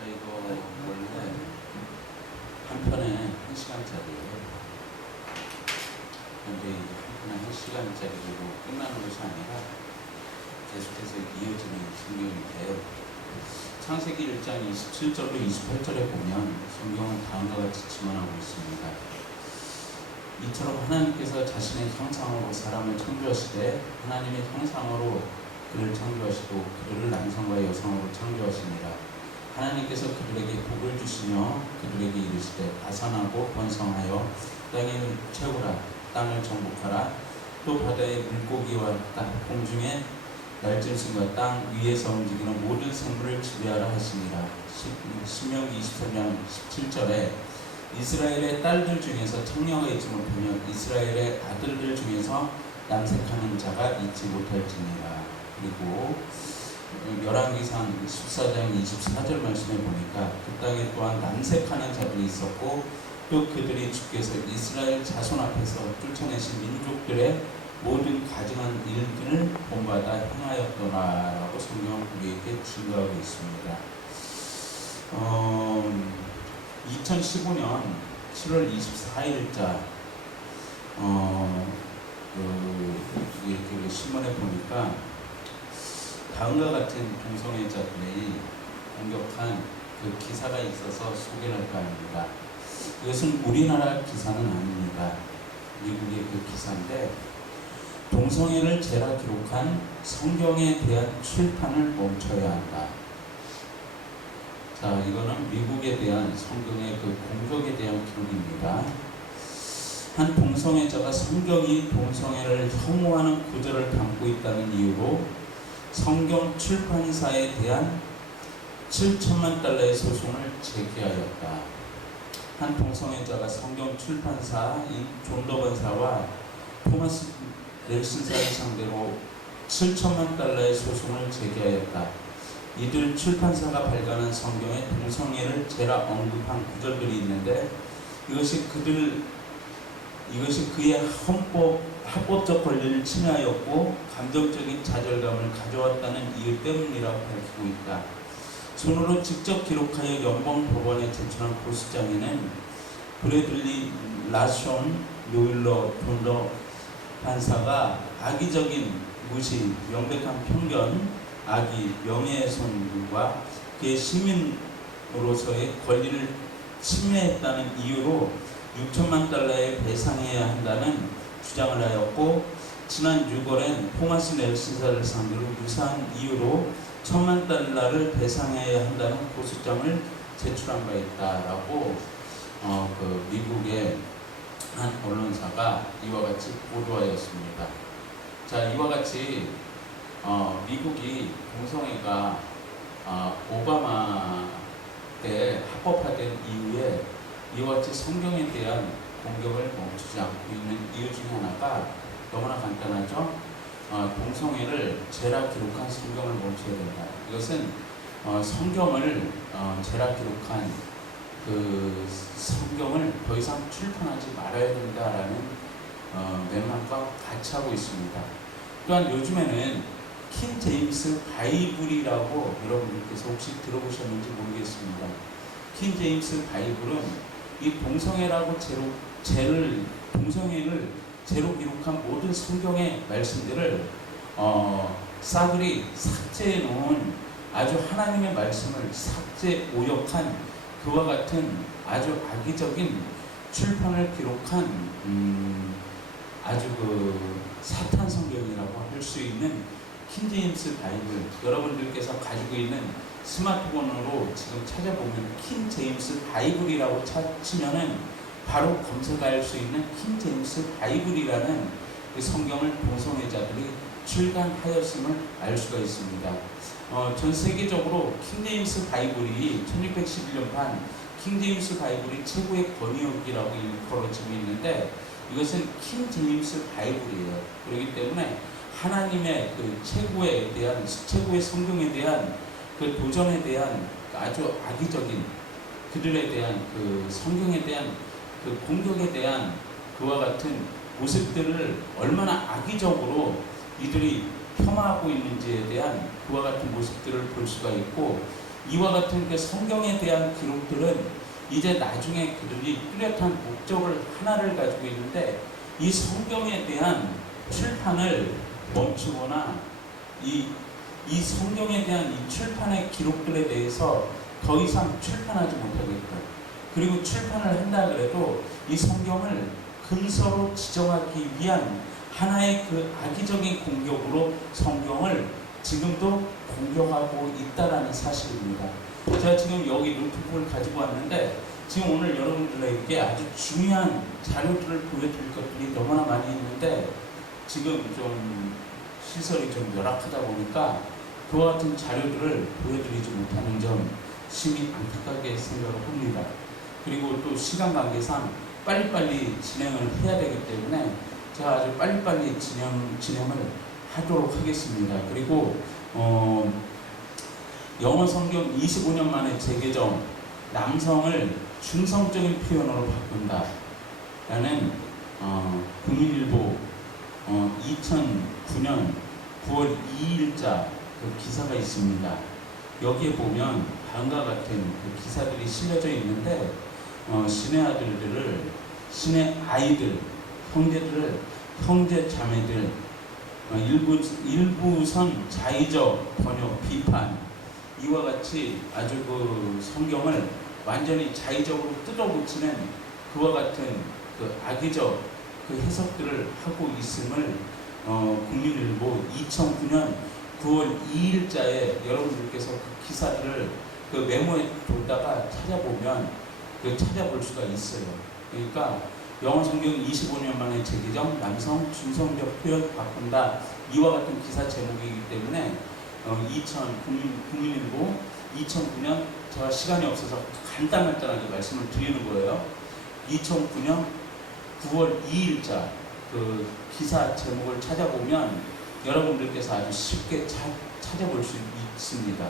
자, 이거 원래 한 편에 1시간짜리예요. 근데 한 편에 1시간짜리로 끝나는 것이 아니라 계속해서 이어지는 성경인데요. 창세기 1장 27절로 28절에 보면 성경은 다음과 같이 증언하고 있습니다. 이처럼 하나님께서 자신의 형상으로 사람을 창조하시되 하나님의 형상으로 그를 창조하시고 그들을 남성과 여성으로 창조하시니라. 하나님께서 그들에게 복을 주시며 그들에게 이르시되 다산하고 번성하여 땅을 채우라. 땅을 정복하라. 또 바다의 물고기와 공중의 날짐승과 땅 위에서 움직이는 모든 생물을 지배하라 하시니라. 신명기 23장 17절에 이스라엘의 딸들 중에서 청녀가 있음을 보면 이스라엘의 아들들 중에서 남색하는 자가 있지 못할지니라. 그리고 열왕기상 14장 24절 말씀에 보니까 그 땅에 또한 남색하는 자들이 있었고 또 그들이 주께서 이스라엘 자손 앞에서 쫓아내신 민족들의 모든 가증한 일들을 본받아 행하였더라라고 성경은 우리에게 증거하고 있습니다. 2015년 7월 24일자 이렇게 신문에 보니까 다음과 같은 동성애자들이 공격한 그 기사가 있어서 소개를 할까 합니다. 이것은 우리나라 기사는 아닙니다. 미국의 그 기사인데 동성애를 제라 기록한 성경에 대한 출판을 멈춰야 한다. 자, 이거는 미국에 대한 성경의 그 공격에 대한 기록입니다. 한 동성애자가 성경이 동성애를 혐오하는 구절을 담고 있다는 이유로 성경 출판사에 대한 7천만 달러의 소송을 제기하였다. 한 동성애자가 성경 출판사인 존 더번사와 토마스 넬슨사를 상대로 7천만 달러의 소송을 제기하였다. 이들 출판사가 발간한 성경에 동성애를 제라 언급한 구절들이 있는데 이것이 그의 합법적 권리를 침해하였고 감정적인 좌절감을 가져왔다는 이유 때문이라고 밝히고 있다. 손으로 직접 기록하여 연방 법원에 제출한 보수장에는 브래들리 라숀 요일러 존더 판사가 악의적인 무시, 명백한 편견, 악의, 명예훼손과 그의 시민으로서의 권리를 침해했다는 이유로 6천만 달러에 배상해야 한다는 주장을 하였고 지난 6월엔 토마스 넬슨사를 상대로 유사한 이유로 1,000만 달러를 배상해야 한다는 고소장을 제출한 바 있다라고 그 미국의 한 언론사가 이와 같이 보도하였습니다. 자, 이와 같이 미국이 동성애가 오바마 때 합법화된 이후에 이와 같이 성경에 대한 공격을 멈추지 않고 있는 이유 중에 하나가 너무나 간단하죠. 동성애를 제라 기록한 성경을 멈춰야 된다. 이것은 성경을 제라 기록한 그 성경을 더 이상 출판하지 말아야 된다라는 맥락과 같이 하고 있습니다. 또한 요즘에는 킹 제임스 바이블이라고 여러분들께서 혹시 들어보셨는지 모르겠습니다. 킹 제임스 바이블은 이 동성애라고 동성애를 제로 기록한 모든 성경의 말씀들을 싸그리 삭제해 놓은 아주 하나님의 말씀을 삭제 오역한 그와 같은 아주 악의적인 출판을 기록한 아주 그 사탄 성경이라고 할 수 있는 킹제임스 바이블, 여러분들께서 가지고 있는 스마트폰으로 지금 찾아보면 킹제임스 바이블이라고 치면은 바로 검색할 수 있는 킹제임스 바이블이라는 그 성경을 동성애자들이 출간하였음을 알 수가 있습니다. 전 세계적으로 킹제임스 바이블이 1611년판 킹제임스 바이블이 최고의 권위역이라고 일컬어지고 있는데 이것은 킹제임스 바이블이에요. 그렇기 때문에 하나님의 그 최고의 성경에 대한 그 도전에 대한 아주 악의적인 그들에 대한 그 성경에 대한 그 공격에 대한 그와 같은 모습들을 얼마나 악의적으로 이들이 폄하하고 있는지에 대한 그와 같은 모습들을 볼 수가 있고 이와 같은 그 성경에 대한 기록들은 이제 나중에 그들이 뚜렷한 목적을 하나를 가지고 있는데, 이 성경에 대한 출판을 멈추거나 이 성경에 대한 이 출판의 기록들에 대해서 더 이상 출판하지 못하겠다. 그리고 출판을 한다 그래도 이 성경을 근서로 지정하기 위한 하나의 그 악의적인 공격으로 성경을 지금도 공격하고 있다라는 사실입니다. 제가 지금 여기 노트북을 가지고 왔는데, 지금 오늘 여러분들에게 아주 중요한 자료들을 보여드릴 것들이 너무나 많이 있는데, 지금 좀 시설이 좀 열악하다 보니까 그와 같은 자료들을 보여드리지 못하는 점 심히 안타깝게 생각을 합니다. 그리고 또 시간 관계상 빨리빨리 진행을 해야 되기 때문에 제가 아주 빨리빨리 진행을 하도록 하겠습니다. 그리고 영어 성경 25년 만에 재개정, 남성을 중성적인 표현으로 바꾼다 라는 국민일보 2009년 9월 2일자 그 기사가 있습니다. 여기에 보면 다음과 같은 그 기사들이 실려져 있는데, 신의 아들들을, 신의 아이들, 형제들을, 형제 자매들, 일부선 자의적 번역, 비판, 이와 같이 아주 그 성경을 완전히 자의적으로 뜯어고치는 그와 같은 그 악의적 그 해석들을 하고 있음을 국민일보 2009년 9월 2일자에 여러분들께서 그 기사들을 그 메모에 뒀다가 찾아보면 찾아볼 수가 있어요. 그러니까 영어 성경 25년 만에 재개정, 남성 중성적 표현 바꾼다, 이와 같은 기사 제목이기 때문에 국민일보 2009년, 제가 시간이 없어서 간단하게 말씀을 드리는 거예요. 2009년 9월 2일자 그 기사 제목을 찾아보면 여러분들께서 아주 쉽게 찾아볼 수 있습니다.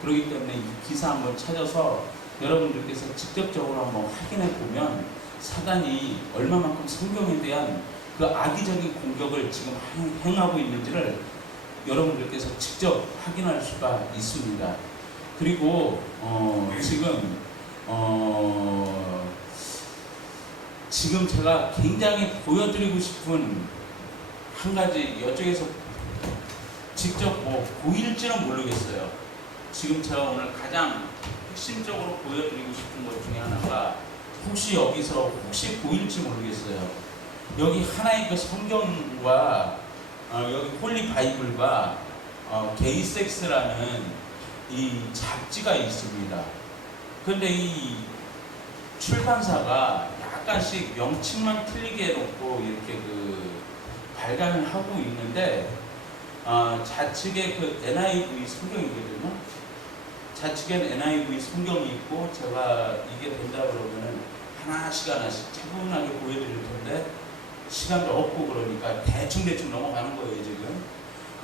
그렇기 때문에 이 기사 한번 찾아서 여러분들께서 직접적으로 한번 확인해 보면 사단이 얼마만큼 성경에 대한 그 악의적인 공격을 지금 행하고 있는지를 여러분들께서 직접 확인할 수가 있습니다. 그리고 지금 제가 굉장히 보여드리고 싶은 한 가지, 이쪽에서 직접 보일지는 모르겠어요. 지금 제가 오늘 가장 핵심적으로 보여드리고 싶은 것 중에 하나가, 혹시 여기서 보일지 모르겠어요. 여기 하나의 그 성경과 여기 홀리 바이블과 게이섹스라는 이 잡지가 있습니다. 그런데 이 출판사가 약간씩 명칭만 틀리게 해놓고 이렇게 발간을 하고 있는데, 좌측에 그 NIV 성경이거든요. 좌측엔 NIV 성경이 있고, 제가 이게 된다 그러면은 하나씩 차분하게 보여드릴 텐데 시간도 없고 그러니까 대충 넘어가는 거예요. 지금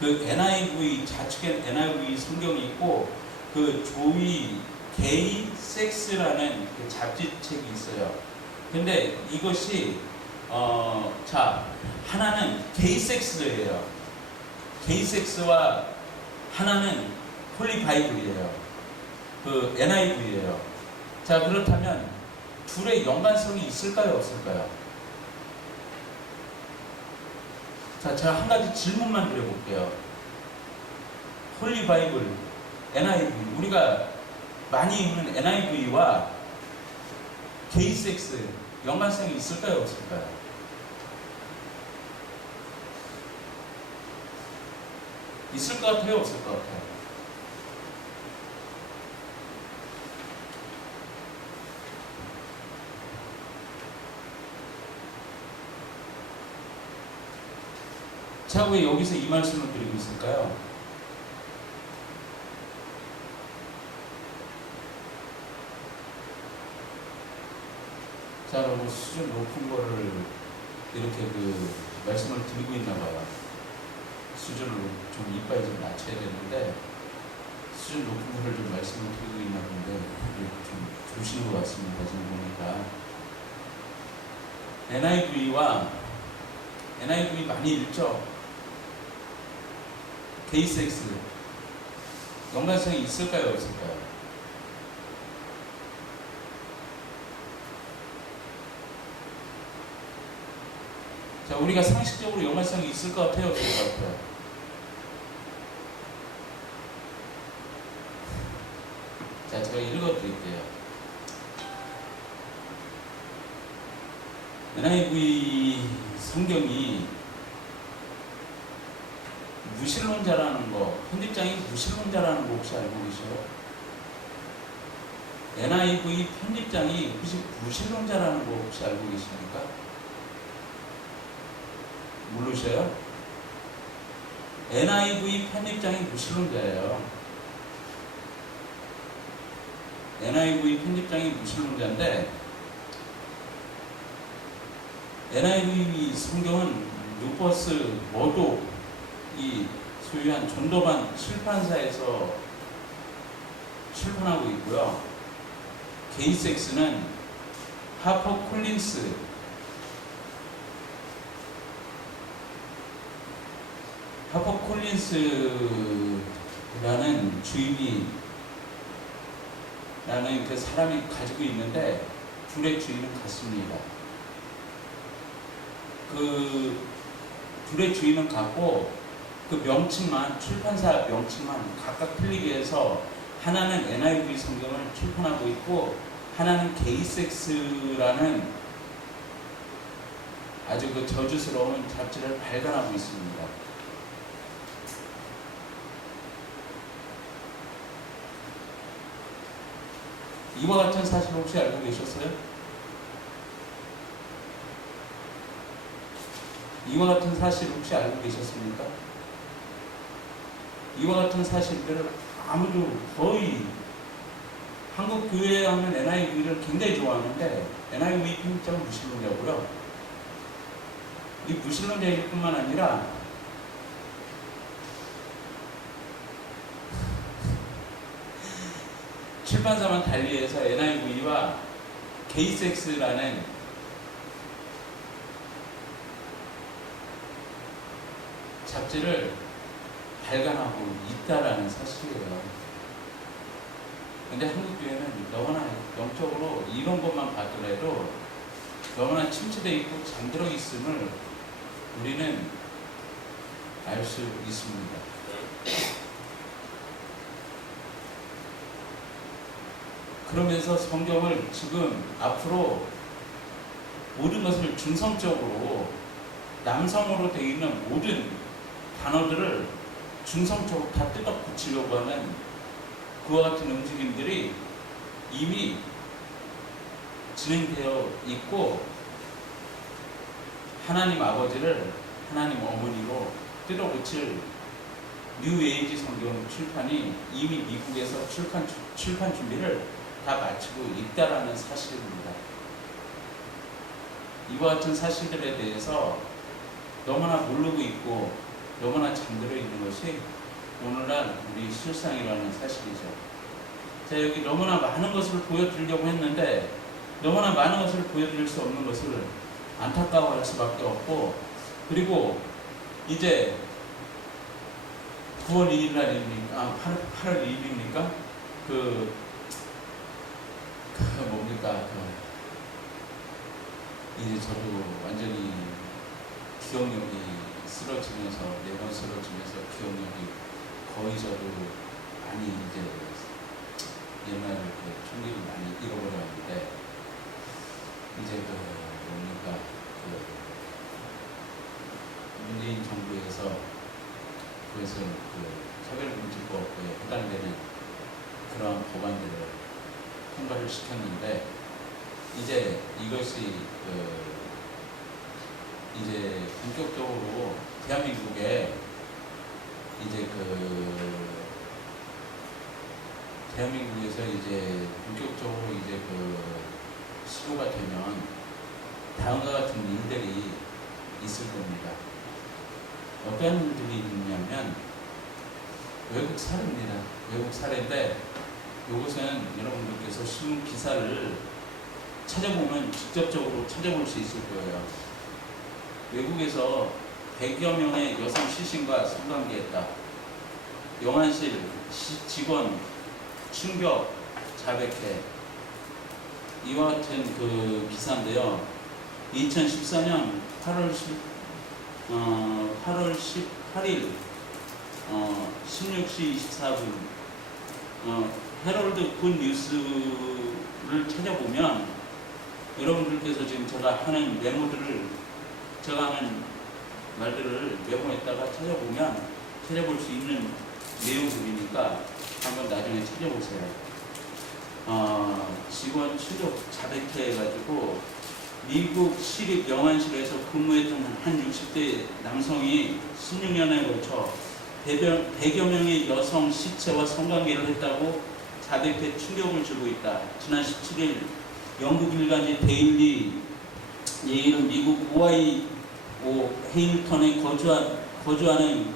그 NIV, 좌측엔 NIV 성경이 있고, 그 조이 게이 섹스라는 그 잡지책이 있어요. 근데 이것이 하나는 게이 섹스예요. 게이 섹스와 하나는 홀리 바이블이에요. 그 NIV예요. 자, 그렇다면 둘의 연관성이 있을까요, 없을까요? 자, 제가 한 가지 질문만 드려볼게요. 홀리 바이블, NIV, 우리가 많이 읽는 NIV와 게이 섹스 연관성이 있을까요, 없을까요? 있을 것 같아요, 없을 것 같아요? 제가 왜 여기서 이 말씀을 드리고 있을까요? 자, 너무 수준 높은 거를 이렇게 말씀을 드리고 있나 봐요. 수준을 좀 이빨 좀 낮춰야 되는데, 수준 높은 거를 좀 말씀을 드리고 있나 본데, 좀 조시는 것 같습니다. 지금 보니까. NIV 많이 읽죠? 게이섹스 연관성이 있을까요, 없을까요? 우리가 상식적으로 연관성이 있을 것 같아요, 없을 것 같아요? 자, 제가 읽어드릴게요. NIV 성경이 무신론자라는 거, 편집장이 무신론자라는 거 혹시 알고 계세요? NIV 편집장이 혹시 무신론자라는 거 혹시 알고 계십니까? 모르셔요? NIV 편집장이 무신론자예요. NIV 편집장이 무신론자인데, NIV 성경은 루퍼스 머독이 소유한 존도반 출판사에서 출판하고 있고요. 게이섹스는 하퍼 콜린스라는 주인이라는 그 사람이 가지고 있는데 둘의 주인은 같습니다. 그 둘의 주인은 같고 그 명칭만, 출판사 명칭만 각각 틀리게 해서 하나는 NIV 성경을 출판하고 있고 하나는 게이섹스라는 아주 그 저주스러운 잡지를 발간하고 있습니다. 이와 같은 사실 혹시 알고 계셨어요? 이와 같은 사실 혹시 알고 계셨습니까? 이와 같은 사실들을 아무도 거의 한국 교회 하면 NIV를 굉장히 좋아하는데 NIV 편집장은 무신론자고요. 이 무신론자일 뿐만 아니라 출판사만 달리해서 NIV와 게이섹스라는 잡지를 발간하고 있다라는 사실이에요. 근데 한국 교회는 너무나 영적으로 이런 것만 봐더라도 너무나 침체되어 있고 잠들어 있음을 우리는 알 수 있습니다. 그러면서 성경을 지금 앞으로 모든 것을 중성적으로 남성으로 되어 있는 모든 단어들을 중성적으로 다 뜯어 붙이려고 하는 그와 같은 움직임들이 이미 진행되어 있고 하나님 아버지를 하나님 어머니로 뜯어 붙일 뉴에이지 성경 출판이 이미 미국에서 출판 준비를 다 마치고 있다라는 사실입니다. 이와 같은 사실들에 대해서 너무나 모르고 있고 너무나 잠들어 있는 것이 오늘날 우리 실상이라는 사실이죠. 자, 여기 너무나 많은 것을 보여드리려고 했는데 너무나 많은 것을 보여드릴 수 없는 것을 안타까워할 수밖에 없고, 그리고 이제 9월 2일 날입니까? 8월 2일입니까? 이제 저도 완전히 기억력이 쓰러지면서, 매번 쓰러지면서 기억력이 거의 저도 많이 이제 옛날 총기를 많이 잃어버렸는데, 이제 문재인 정부에서 그것을 차별금지법에 해당되는 그러한 법안들을 통과를 시켰는데, 이제 이것이 이제 본격적으로 대한민국에 대한민국에서 이제 본격적으로 이제 시도가 되면 다음과 같은 일들이 있을 겁니다. 어떤 일들이 있냐면 외국 사례입니다. 외국 사례인데 이것은 여러분들께서 신문 기사를 찾아보면 직접적으로 찾아볼 수 있을 거예요. 외국에서 100여 명의 여성 시신과 성관계했다. 영안실 직원 충격 자백해. 이와 같은 기사인데요. 2014년 8월 8월 18일 16시 24분 헤럴드 굿 뉴스를 찾아보면 여러분들께서 지금 제가 하는 메모들을 제가 하는 말들을 메모했다가 찾아볼 수 있는 내용들이니까 한번 나중에 찾아보세요. 직원 취업 자백해가지고 미국 시립 영안실에서 근무했던 한 60대 남성이 16년에 걸쳐 100여 명의 여성 시체와 성관계를 했다고 자백해 충격을 주고 있다. 지난 17일 영국 일간지 데일리 얘기는 미국 오하이오 헤일턴에 거주하는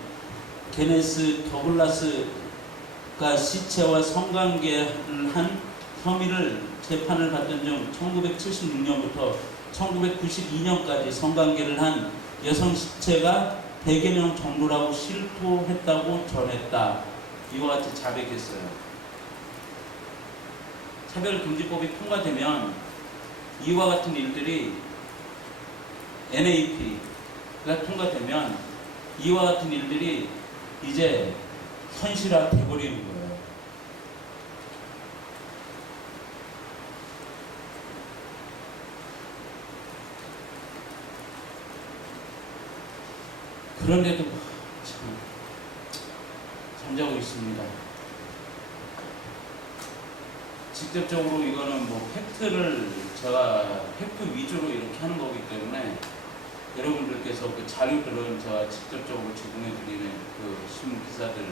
게네스 더글라스가 시체와 성관계를 한 혐의를 재판을 받던 중 1976년부터 1992년까지 성관계를 한 여성 시체가 100여 명 정도라고 실토했다고 전했다. 이와 같이 자백했어요. 차별금지법이 통과되면 이와 같은 일들이 NAP가 통과되면 이와 같은 일들이 이제 현실화 돼버리는 거예요. 그런데도 참 잠자고 있습니다. 직접적으로 이거는 뭐 팩트를 제가 팩트 위주로 이렇게 하는 거기 때문에 여러분들께서 그 자료들은 제가 직접적으로 제공해드리는 그 신문 기사들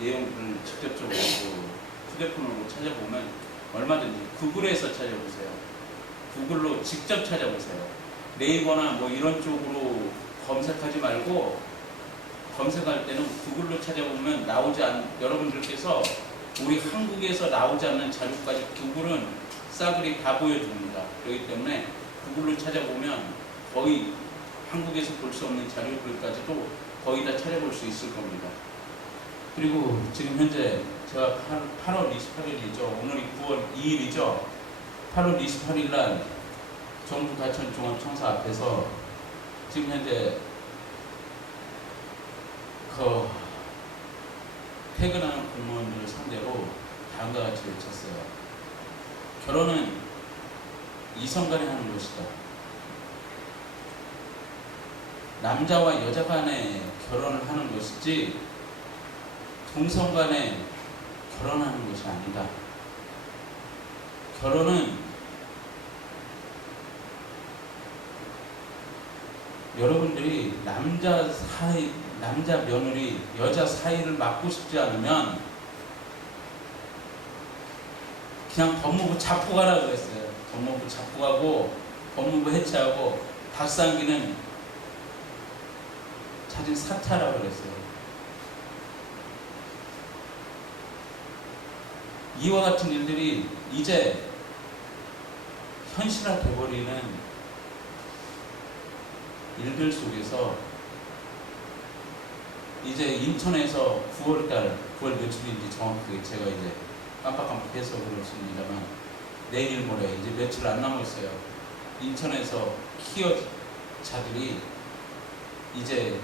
내용들을 직접적으로 그 휴대폰으로 찾아보면 얼마든지 구글에서 찾아보세요. 구글로 직접 찾아보세요. 네이버나 뭐 이런 쪽으로 검색하지 말고 검색할 때는 구글로 찾아보면 여러분들께서 우리 한국에서 나오지 않는 자료까지 구글은 싸그리 다 보여줍니다. 그렇기 때문에 구글로 찾아보면 거의 한국에서 볼 수 없는 자료들까지도 거의 다 찾아볼 수 있을 겁니다. 그리고 지금 현재 제가 8월 28일이죠. 오늘이 9월 2일이죠. 8월 28일 날 정부 가천종합청사 앞에서 지금 현재 퇴근하는 공무원들을 상대로 다음과 같이 외쳤어요. 결혼은 이성 간에 하는 것이다. 남자와 여자 간에 결혼을 하는 것이지 동성 간에 결혼하는 것이 아니다. 결혼은 여러분들이 남자 며느리 여자 사이를 맡고 싶지 않으면 그냥 법무부 잡고 가라 그랬어요. 법무부 잡고 가고 법무부 해체하고 박상기는 자진 사퇴하라고 그랬어요. 이와 같은 일들이 이제 현실화 돼버리는 일들 속에서 이제 인천에서 9월달 9월 며칠인지 정확하게 제가 이제 깜빡깜빡해서 그렇습니다만 내일 모레 이제 며칠 안 남았어요. 인천에서 키어자들이 이제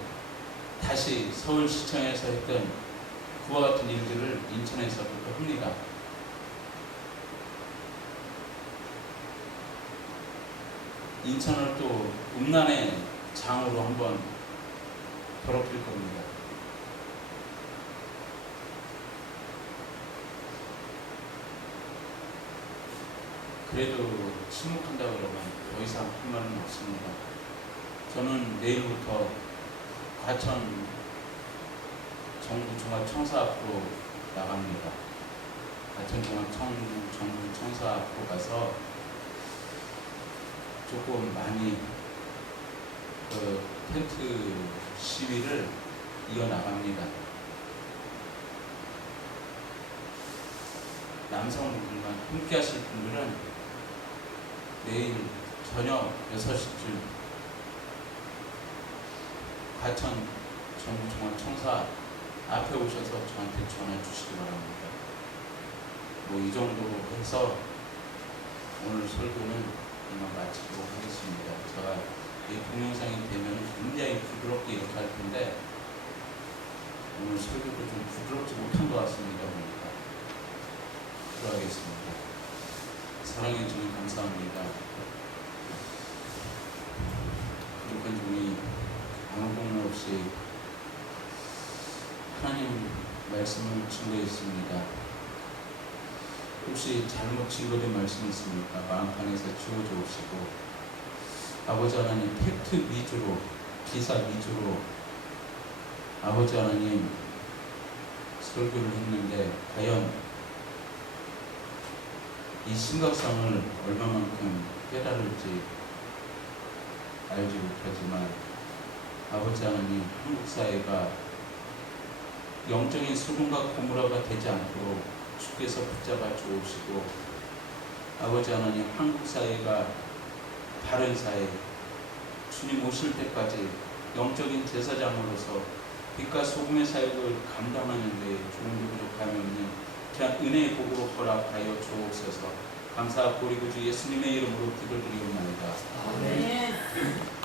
다시 서울시청에서 했던 그와 같은 일들을 인천에서부터 합니다. 인천을 또 음란의 장으로 한번 더럽힐 겁니다. 그래도 침묵한다 그러면 더 이상 할 말은 없습니다. 저는 내일부터 과천 정부종합청사 앞으로 나갑니다. 과천 정부청사 앞으로 가서 조금 많이 텐트 시위를 이어나갑니다. 남성분들만 함께 하실 분들은 내일 저녁 6시쯤 과천 정부종합청사 앞에 오셔서 저한테 전화 주시기 바랍니다. 뭐 이 정도로 해서 오늘 설교는 이만 마치도록 하겠습니다. 제가 이 동영상이 되면 굉장히 부드럽게 이렇게 할 텐데 오늘 설교도 좀 부드럽지 못한 것 같습니다. 보니까 기도하겠습니다. 사랑해 주님 감사합니다. 부족한 종이 아무 공로 없이 하나님 말씀을 증거했습니다. 혹시 잘못 증거된 말씀이 있습니까? 마음판에서 지워주시고 아버지 하나님 팩트 위주로 기사 위주로 아버지 하나님 설교를 했는데 과연 이 심각성을 얼마만큼 깨달을지 알지 못하지만 아버지 하나님 한국 사회가 영적인 수군과 고무라가 되지 않도록 주께서 붙잡아 주옵시고 아버지 하나님 한국 사회가 바른 사회 주님 오실 때까지 영적인 제사장으로서 빛과 소금의 사역을 감당하는 데 조금도 부족함이 없는 귀한 은혜의 복으로 허락하여 주옵소서. 감사하고 우리 구주 예수님의 이름으로 기도드리옵나이다. 아멘.